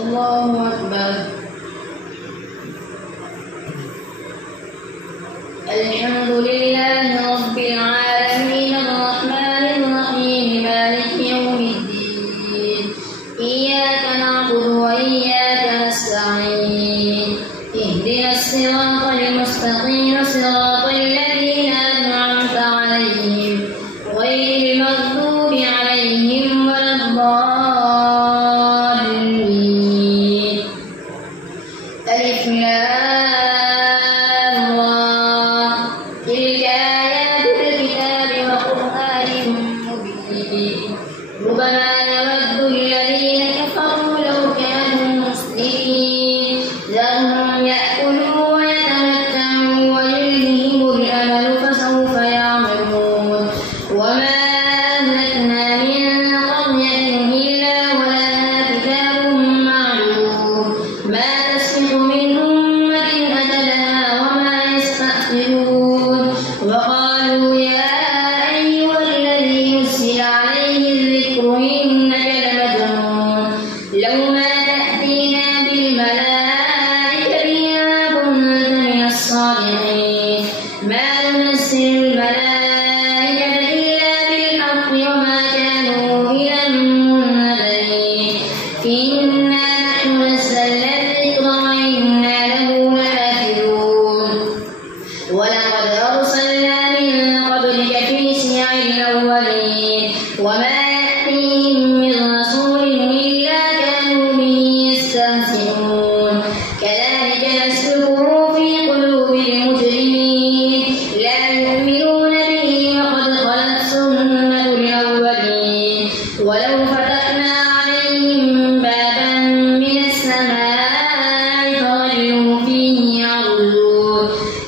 الله أكبر. الحمد لله رب العالمين الرحمن الرحيم مالك يوم الدين إياك نعبد وإياك نستعين اهدنا الصراط المستقيم صراط الذين أنعمت عليهم غير المغضوب عليهم ولا الضالين. ألف لام را تلك آيات الكتاب وقرآن مبين ربما يود الذين كفروا لو كانوا مسلمين ذرهم يأكلوا ويتمتعوا ويلههم الأمل فسوف يعلمون. وما أهلكنا من قرية إلا ولها كتاب معلوم ما تسبق من أمة أجلها وما يستأخرون. وقالوا يا أيها الذي نزل عليه الذكر إنك لمجنون لو ما تأتينا بالملائكة إن كنت من الصادقين ما ننزل الملائكة إلا بالحق وما كانوا إذا منذرين. إنا نحن نزلنا الذكر وإنا له لحافظون. ولقد أرسلنا من قبلك في شيع الأولين وما يأتيهم من رسول إلا كانوا به يستهزئون. كذلك نسلكه في قلوب المجرمين لا يؤمنون به وقد خلت سنة الأولين. ولو فتحنا عليهم بابا من السماء فظلوا فيه يعرجون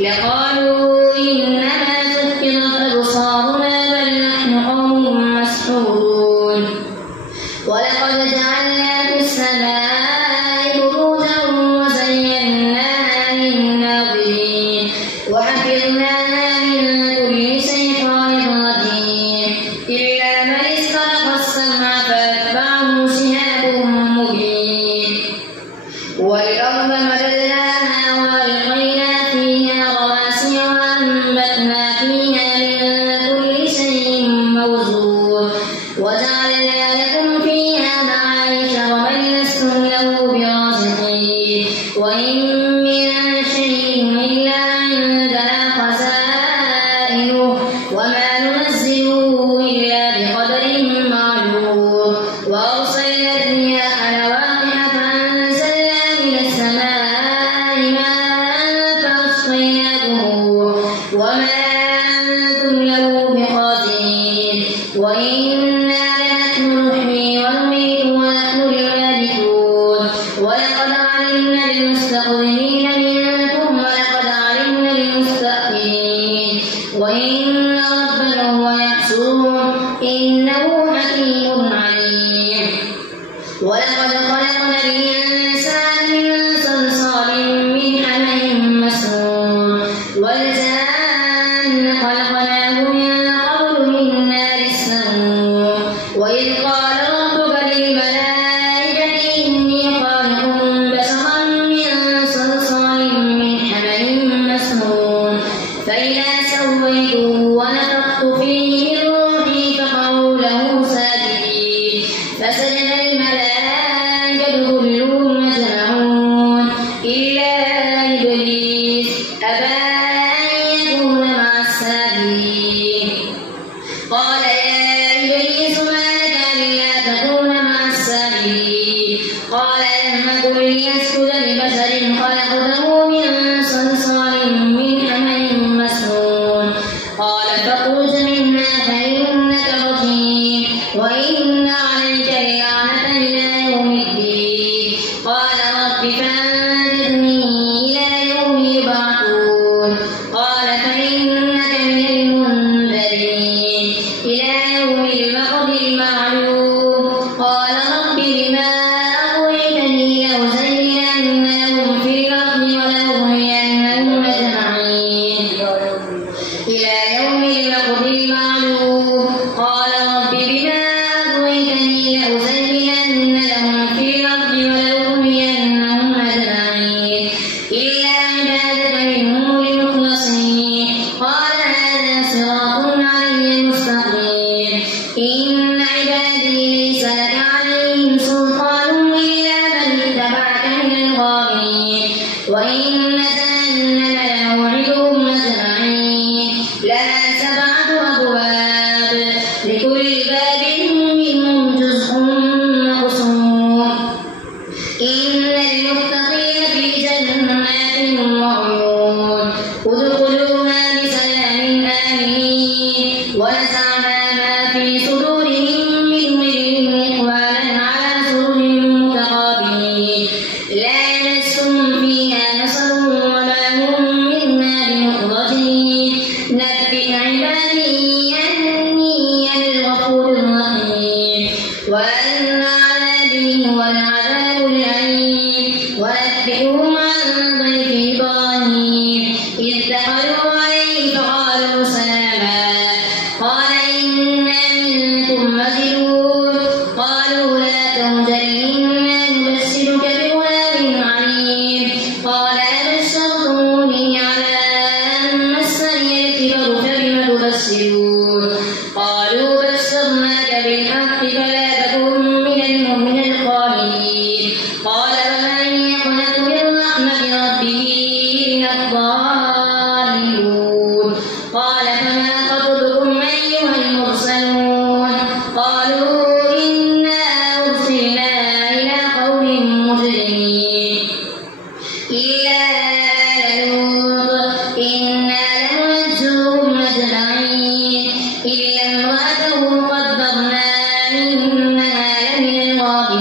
لقالوا إنما سكرت أبصارنا بل نحن قوم مسحورون. ولقد جعلنا في السماء بروجا وزيناها للناظرين وحفظناها من كل شيطان رجيم إلا من استرق السمع فأتبعه شهاب مبين. والأرض مددناها وألقينا فيها رواسي وأنبتنا فيها من كل شيء موزون وجعلنا لكم فيها معايش ومن لستم له برازقين. وإن من شيء إلا عندنا خزائنه وما ننزله إلا بقدر معلوم. وأرسلنا الرياح لواقح فأنزلنا من السماء ماء فأسقيناكم وما أنتم له بخازنين. وإنا لنحن نحيي ونميت ونحن الوارثون. ولقد علمنا المستقدمين منكم ولقد علمنا المستأخرين وإن ربك هو يحشرهم إنه حكيم عليم. ولقد خلقنا الإنسان من صلصال من حمأ مسنون والجان خلقناه من قبل من نار السموم. وإذ قال ربك للملائكة إني خالق بشرا من صلصال من حمأ مسنون فإذا سويته ونفخت فيه من روحي فقعوا له ساجدين فسجد الملائكة كلهم أجمعون إلا إبليس أبى أن يكون مع الساجدين. قال يا إبليس ما لك ألا تكون مع الساجدين؟ قال لم أكن لأسجد لبشر خلقته من صلصال من حمأ مسنون. قال فاخرج منها فإنك رجيم وإن عليك اللعنة إلى يوم الدين. قال رب فأنذرني إلى يوم يبعثون. قال فإنك من المنذرين إلى يوم الوقت المعلوم. قال رب لما أغويتني لأزينن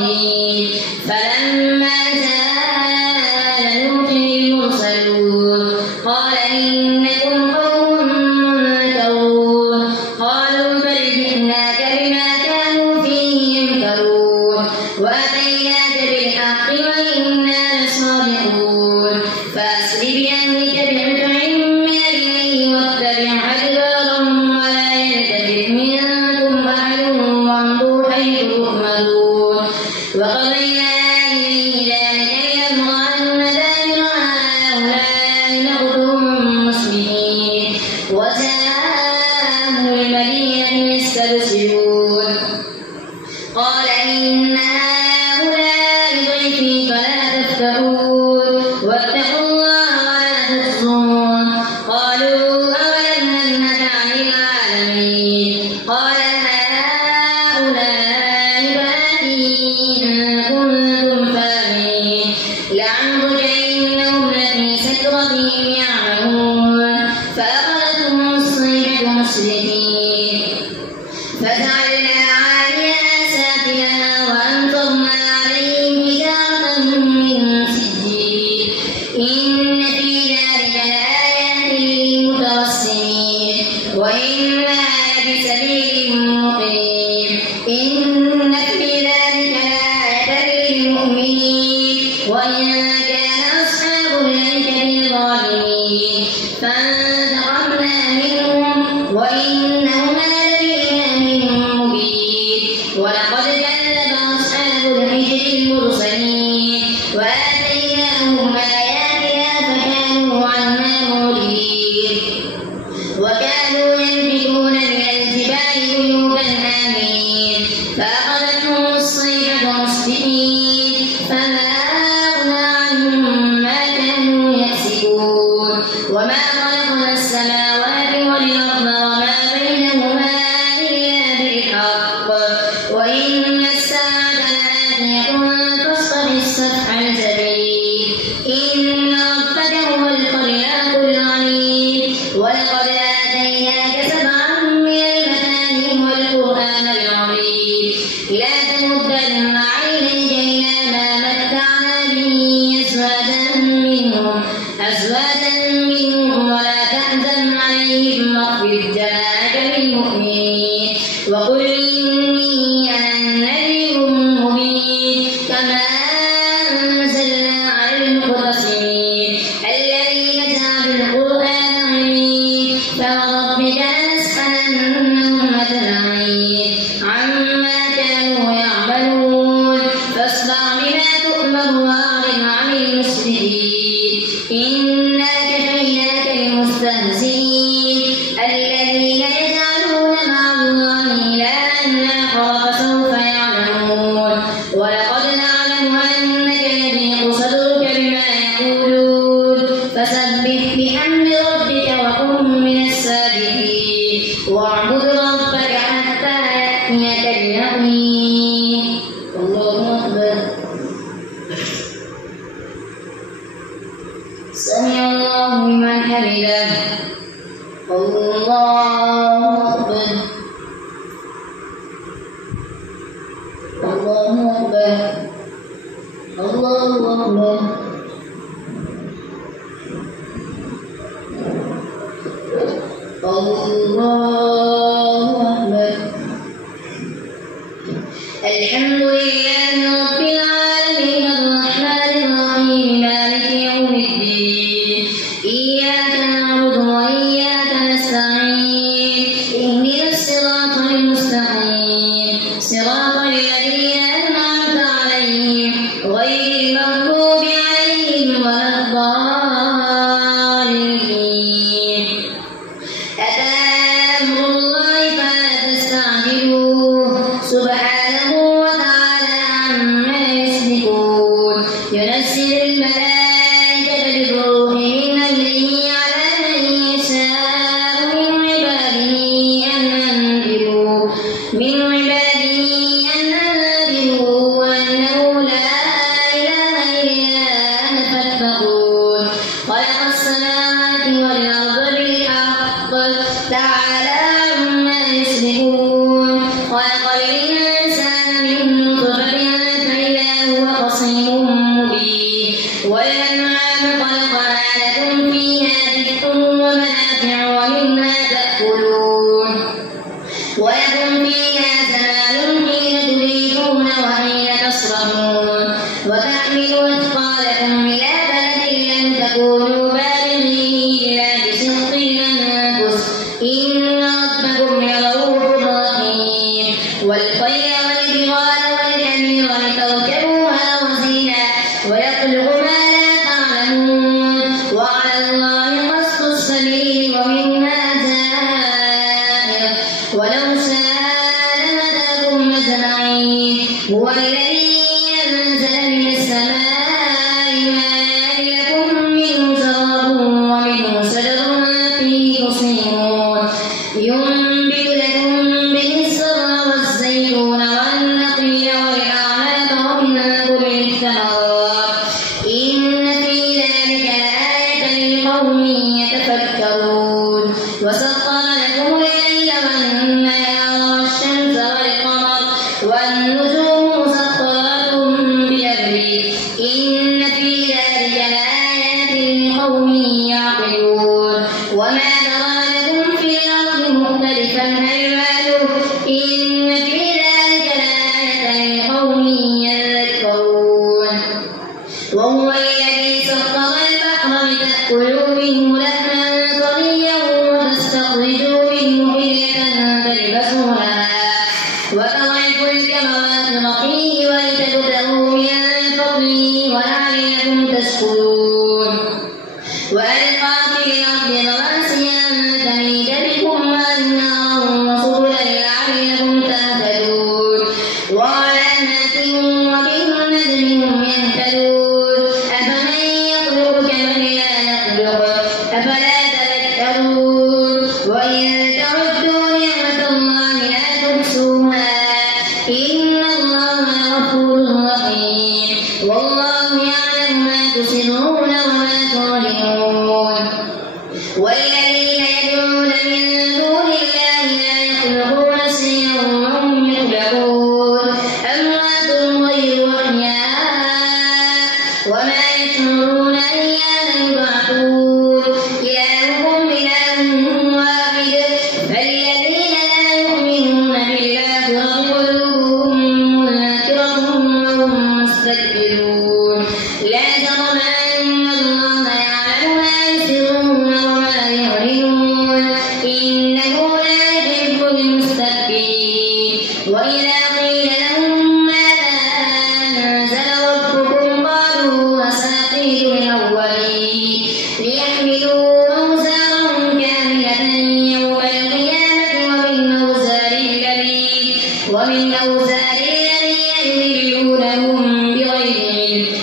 الظالمين فلما جاء نوح المرسلون قال إنكم قوم منكرون قالوا بل جئناك بما كانوا فيه يمكرون وأتيناك بالحق وإنا لصادقون فأسر بأهلك بقطع من الليل واتبع أدبارهم ولا يلتفت منكم أحد وامضوا حيث تؤمرون وقضينا إليه ذلك الأمر أن دابر هؤلاء مقطوع مصبحين وجاءوا المدينة يستبشرون قال إن هؤلاء ضيفي فلا تفتحون واتقوا الله ولا تخزون قالوا أولم ننهك عن العالمين قال هؤلاء بناتي إن كنتم فاعلين لعمرك إنهم لفي سكرتهم يعمهون فأخذتهم الصيحة مشرقين فجعلنا عاليها سافلها وأمطرنا عليهم حجارة من سجيل إن في ذلك لآيات للمتوسمين وإنها لبسبيل مقيم إن في ذلك لآية للمؤمنين وإن كان أصحاب الأيكة ظالمين فانتقمنا منهم وإنهما لبإمام مبين ولقد كذب أصحاب الحجر المرسلين وآتيناهم آياتنا فكانوا عنها معرضين وكانوا ينحتون من الجبال بيوتا آمنين فأخذتهم الصيحة مصبحين فما أغنى عنهم ما كانوا يكسبون وما خلقنا السماوات والأرض وما بينهما إلا بالحق وإن الساعة لآتية فاصفح الصفح الجميل إن ربك هو الخلاق العليم ولقد آتيناك سبعا من المثاني والقرآن العظيم لا تمدن عينيك إلى ما متعنا به أزواجا منهم ولا تحزن عليهم واخفض جناحك للمؤمنين وقل إني أنا النذير المبين كما أنزلنا على المقتسمين الذين جعلوا القرآن عظيم فوربك لنسألنهم أجمعين عما كانوا يعملون فاصدع بما تؤمر وأعرض عن المفسدين إنا كفيناك المستهزئين الذين يجعلون مع الله إلها آخر فسوف يعلمون ولقد نعلم أنك يضيق صدرك بما يقولون فسبح بحمد ربك وكن من الساجدين واعبد ربك حتى يأتيك اليقين الله أكبر سمع الله لمن حمده الله أكبر الله أكبر الله أكبر الله أكبر الحمد لله رب العالمين الرحمن الرحيم مالك يوم الدين إياك نعبد يصنعون وتحملوا أثقالكم إلى بلد لم تكونوا بالغيه إلا بشق الأنفس إن ربكم لرؤوف رحيم والخيل والبغال والحمير لتركبوها وزينة ويخلق ما لا تعلمون وعلى الله قصد السبيل ومنها زائر ولو شاء لهداكم أجمعين هو الذي أنزل من السماء ماء لكم منه شراب ومنه شجر فيه تصيمون ينبت لكم به الزرع والزيتون والنخيل والأعناب ومن كل الثمرات إن في ذلك لآية لقوم يتفكرون وسخر لكم الليل والنهار والشمس والقمر والنجوم مسخرات بأمره إن في ذلك لآيات لقوم يعقلون وما ذرأ لكم في الأرض مختلفا ألوانه إن في ذلك لآية لقوم يذكرون وهو الذي سخر البحر لتأكلوا منه لحما طريا وتستخرجوا منه حلية تلبسونها وترى الفلك مواخر فيه ولتبتغوا من فضله ولعلكم تشكرون وألقى في الأرض رواسي أن تميد بكم وأنهارا وسبلا لعلكم تهتدون وعلامات وبالنجم هم يهتدون أفمن يخلق كمن لا يخلق أفلا تذكرون وإن تعدوا نعمة الله لا تحصوها إن الله غفور رحيم والله يعلم ما تسرون وما تعلنون والذين يدعون من دون الله لا يخلقون شيئا وهم يخلقون أموات غير أحياء وما يشعرون أيان يبعثون إلهكم إله واحد فالذين لا يؤمنون بالآخرة قلوبهم منكرة وهم مستكبرون لا جرم أن الله يعلم ما يسرون وما يعلنون إنه لا يحب المستكبرين وإذا قيل لهم ماذا أنزل ربكم قالوا أساطير الأولين ليحملوا أوزارهم كاملة يوم القيامة ومن أوزار الذين يضلونهم بغير علم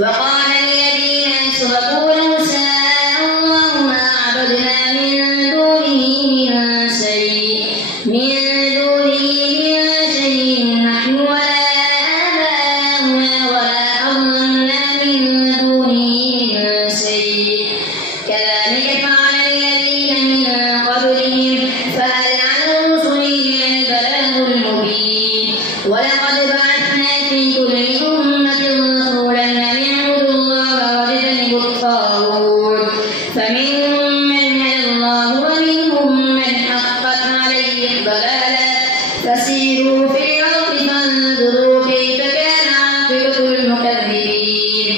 وقال الذين أشركوا لو شاء الله ما عبدنا من دونه من شيء نحن ولا آباؤنا ولا حرمنا من دونه من شيء كذلك فعل الذين من قبلهم فهل على الرسل إلا البلاغ المبين ولقد بعثنا في كل أمة رسولا أن اعبدوا الله واجتنبوا الطاغوت فمنهم من هدى الله ومنهم من حقت عليه الضلالة فسيروا في الأرض فانظروا كيف كان عاقبة المكذبين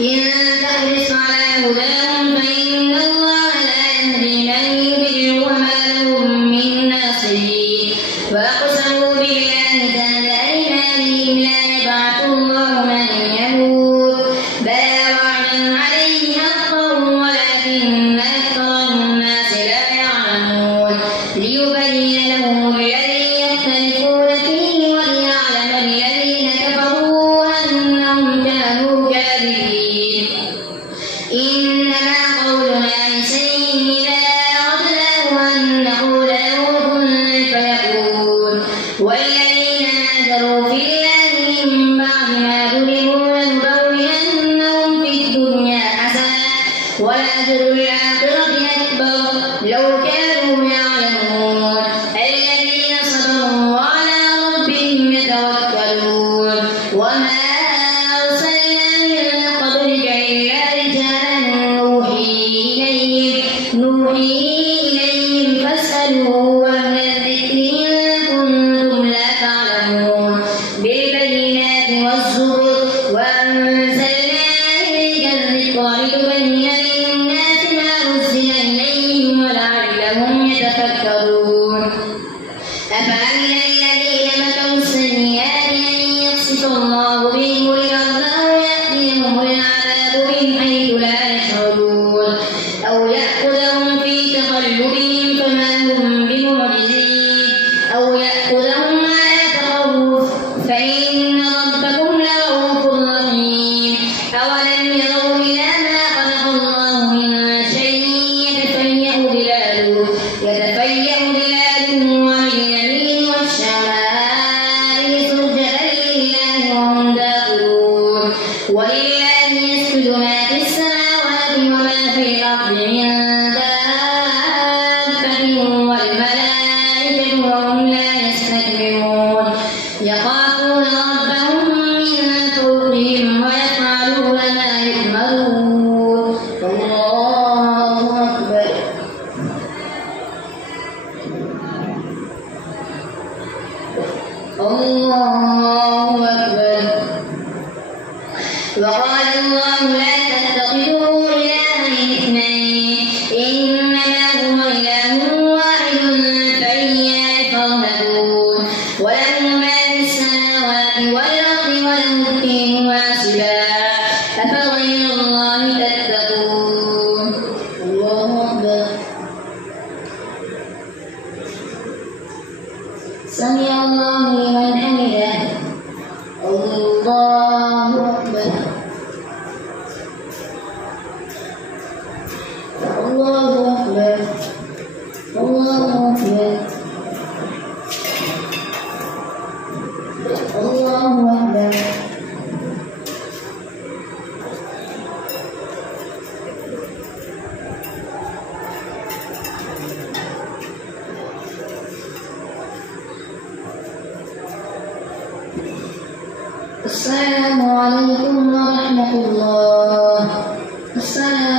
إن تحرص على هداهم فإن الله لا يهدي من يضل وما لهم من ناصرين وأقسموا بالله جهد أيمانهم لا يبعث الله من يموت بلى وعدا عليه حقا ولكن أكثر الناس لا يعلمون ليبين لهم الذي يختلفون فيه وليعلم الذين كفروا أنهم كانوا كاذبين إنما قولنا لشيء إذا أردناه أن نقول له كن فيكون والذين هاجروا في الله من بعد ما ظلموا لنبوئنهم في الدنيا حسنة ولأجر الآخرة أكبر لو كانوا يعلمون الذين صبروا وعلى ربهم يتوكلون وما أرسلنا من قبلك إلا رجالا نوحي إليهم فاسألوا أهل الذكر إن كنتم لا تعلمون بالبينات والزبر وأنزلنا إليك الذكر لتبين للناس ما نزل إليهم ولعلهم يتفكرون أفأمن الذين مكروا السيئات أن يخسف الله بهم الأرض أو يأتيهم العذاب من حيث لا يشعرون أو يأخذهم في تقلبهم فما هم بمعجزين أو يأخذهم على تخوف فإن ربكم لرؤوف رحيم أولم يروا إلى ما خلق الله من شيء يتفيأ ظلاله واليمين والشمائل سجدا لله وهم داخلون ولله يسجد ما في السماوات وما في الأرض من دابة والملائكة وهم لا يستكبرون يخافون ربهم من فوقهم ويفعلون ما يؤمرون الله أكبر الله أكبر وقال الله لا تتخذوا إلهين اثنين إنما هو إله واحد فإياي فارهبون وله ما في السماوات والأرض وله الدين واصبا أفغير الله تتقون الله أكبر سمع الله لمن حمده الله أكبر الله أكبر الله أكبر الله أكبر السلام عليكم ورحمة الله. السلام